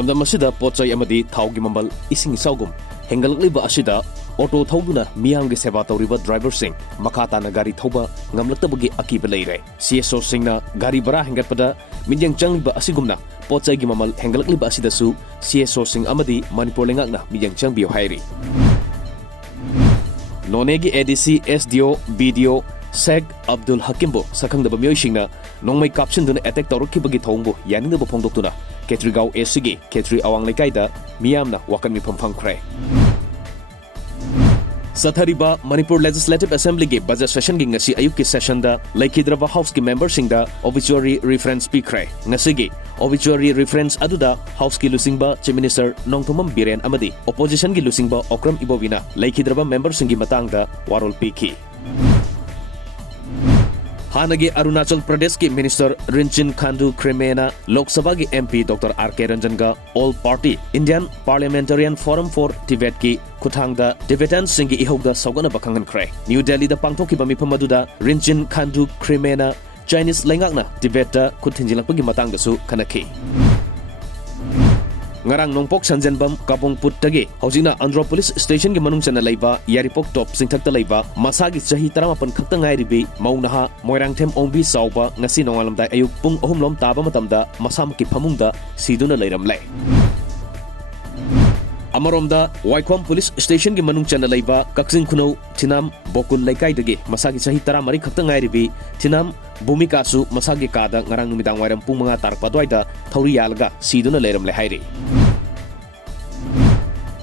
lamdam asida pochai amadi thaugi mambal ising saugum hengalakliba asida auto thauduna miyamge seba tawriba driver sing makata na gari thauba ngamlaktabagi akiba leire CSO singna gari bara hengatpada midyang changliba asigumna pochai gi mamal hengalakliba asida su CSO sing amadi manipur lengakna midyang changbiyo hairi Nonegi ADC SDO BDO Seg Abdul Hakimbo sakangdaba myoisingna nongmai kapsinduna attack tawrukibagi thongbu yaningdaba phongdoktuna Ketrigau SG Ketri awang lekaida miyamna wakan mifam phangkhre Sathariba Manipur Legislative Assembly ge budget session gi ngasi ayuk ki session da laikhidraba house ki member singda obituary reference pikre ngasi gi obituary reference aduda house ki lusingba chief minister Nongthomam Biren amadi opposition gi lusingba Okram Ibovina laikhidraba member singi matangda warol piki Hanagi Arunachal Pradesh ki Minister Rinchin Khandu Kremena Lok Sabha ki MP Dr. R.K. Ranjanga All Party Indian Parliamentarian Forum for Tibet ki Kuthangda Tibetan singi ihogda saugana bakhangan kre New Delhi da pangthoki bami pamaduda Rinchin Khandu Kremena Chinese lengakna Tibeta kuthinjilakpagi matangda su kanaki Ngarang nongpok sanjanbam kapong puttagi hausina Andhra Police Station gi manung chana leiba Yaripok top singthakta leiba masagi chahi 18 khakta ngairibi maunaha moirangthem ongbi sauba ngasi nongalamdai ayuk pung 3 lom taba matamda masamki phamungda siduna leiramle Amaromda Waikhom Police Station gi manung chana leiba Kakjing Khunau Thinam Bokul Laikai dagi masagi chahi 13 khakta ngairibi Thinam Bhumika su masagi kada ngarang numidang wairam pung 5 tarak padwaida thauri yalga siduna leiramle hairi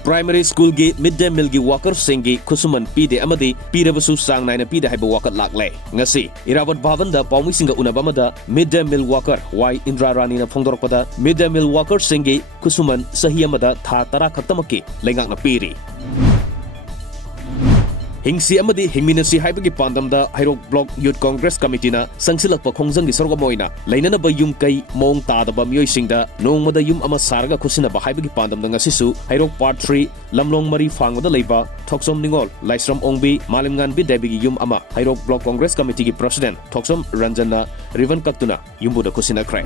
Primary school gi midday meal gi worker singi kusuman pide amadi pirabasu sang naina pide haiba wakat lakle ngasi Irawat Bhavan da paumi singa unabamada midday meal worker Y Indra Rani na phongdorpada midday meal worker singi kusuman sahi amada tha tara khaktamaki lengak na piri Hingsi amadi hingminasi haibagi pandamda Hairok Block Youth Congress Committee na sangsilakpa khongjanggi sorgamoina lainanaba yum kai mong tadaba myoisingda nongmada yum ama sarga khusina ba haibagi pandamda ngasisu Hairok Part 3 Lamlong Mari Phangwada leiba Thoksom Ningol Laisram Ongbi Malimngan bi Debigi yum ama Hairok Block Congress Committee gi President Thoksom Ranjana Rivan Kaktuna yumbuda khusina krai